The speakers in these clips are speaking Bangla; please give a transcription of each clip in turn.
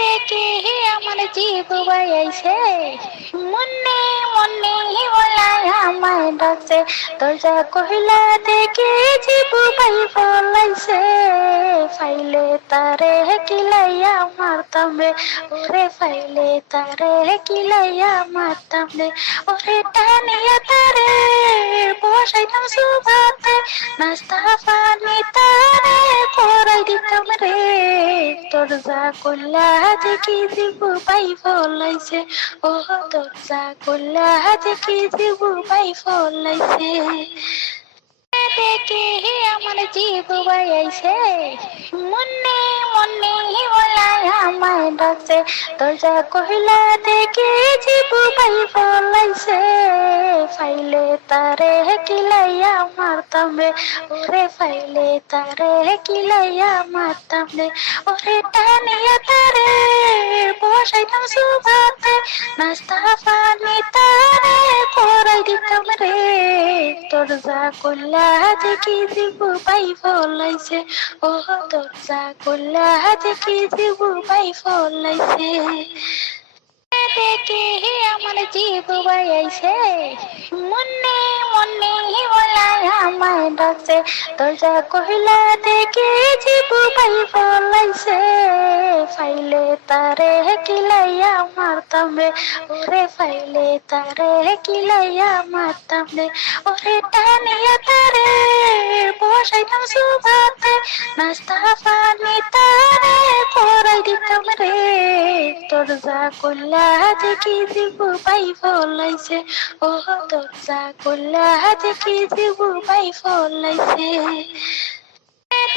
দেখে আমার জীব বাইছে মনে মনে বলায় আমায় ডাকছে দরজা কহিলা দেখে জীব বাই বলাইছে ফাইলে তারে কিলাইয়া মারতাম রে ওরে ফাইলে তারে কিলাইয়া মারতাম রে ওরে টানিয়া তারে বসাইতাম সুভাতে নাস্তা পানি তারে করাই দিতাম রে দরজা কইলা দেখি জীব বাই ফলাইছে ও দরজা কইলা দেখি জীব বাই ফলাইছে দেখে আমার জীব বাইছে মনে মনে বলায় আমায় ডাকছে দরজা কহিলা দেখে জীব বাই ফলাইছে ফাইলে তারে কিলাইয়া মারতাম রে ওরে ফাইলে তারে কিলাইয়া মারতাম রে ওরে টানিয়া তারে বসাইতাম সুভাতে নাস্তা পানি তারে করাই দিতাম রে দরজা কইলা দেখি জীব বাই ফলাইছে ও দরজা কইলা দেখি জীব বাই ফলাইছে দেখে আমার জীব বাইছে মনে মনে বলায় আমায় ডাকছে দরজা কহিলা দেখে জীব বাই ফলাইছে ফাইলে তারে কিলাইয়া মারতাম রে ওরে ফাইলে তারে কিলাইয়া মারতাম রে ওরে টানিয়া তারে বসাইতাম সুভাতে নাস্তা পানি তারে করাই দিতাম রে দরজা কইলা দেখি জীব বাই ফলাইছে ও দরজা কইলা দেখি জীব বাই ফলাইছে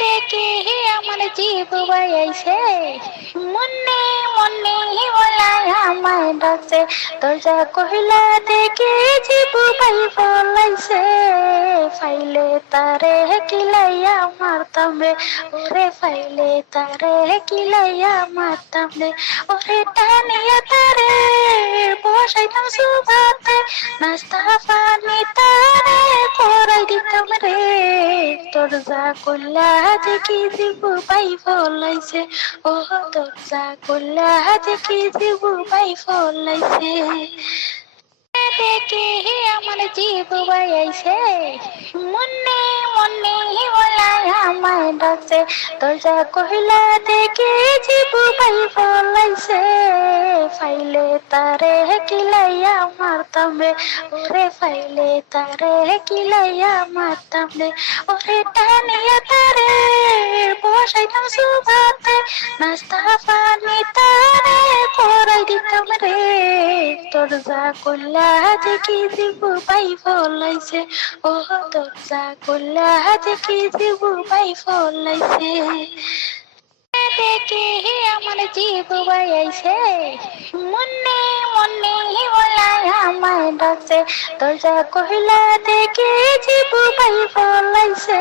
দেখে আমার জীব বাইছে মনে মনে বলায় আমায় ডাকছে দরজা কহিলা দেখে জীব বাই ফলাইছে ফাইলে তারে কিলাইয়া মারতাম রে ওরে ফাইলে তারে কিলাইয়া মারতাম রে ওরে টানিয়া তারে বসাইতাম সুভাতে নাস্তা পানি তারে করাই দিতাম রে দরজা কইলা দেখি জীব বাই ফলাইছে ও দরজা কইলা দেখি জীব বাই ফলাইছে দেখে আমার জীব বাইছে মনে মনে বলায় আমায় ডাকছে দরজা কহিলা দেখে জীব বাই ফলাইছে ফাইলে তারে কিলাইয়া মারতাম রে ওরে ফাইলে তারে কিলাইয়া মারতাম রে ওরে টানিয়া তারে বসাইতাম সুভাতে নাস্তা পানি তারে করাই দিতাম রে দরজা কইলা দেখি জীব বাই ফলাইছে ও দরজা কইলা দেখি জীব বাই ফলাইছে দেখে আমার জীব বাইছে মনে মনে বলায় আমায় ডাকছে দরজা কহিলা দেখে জীব বাই ফলাইছে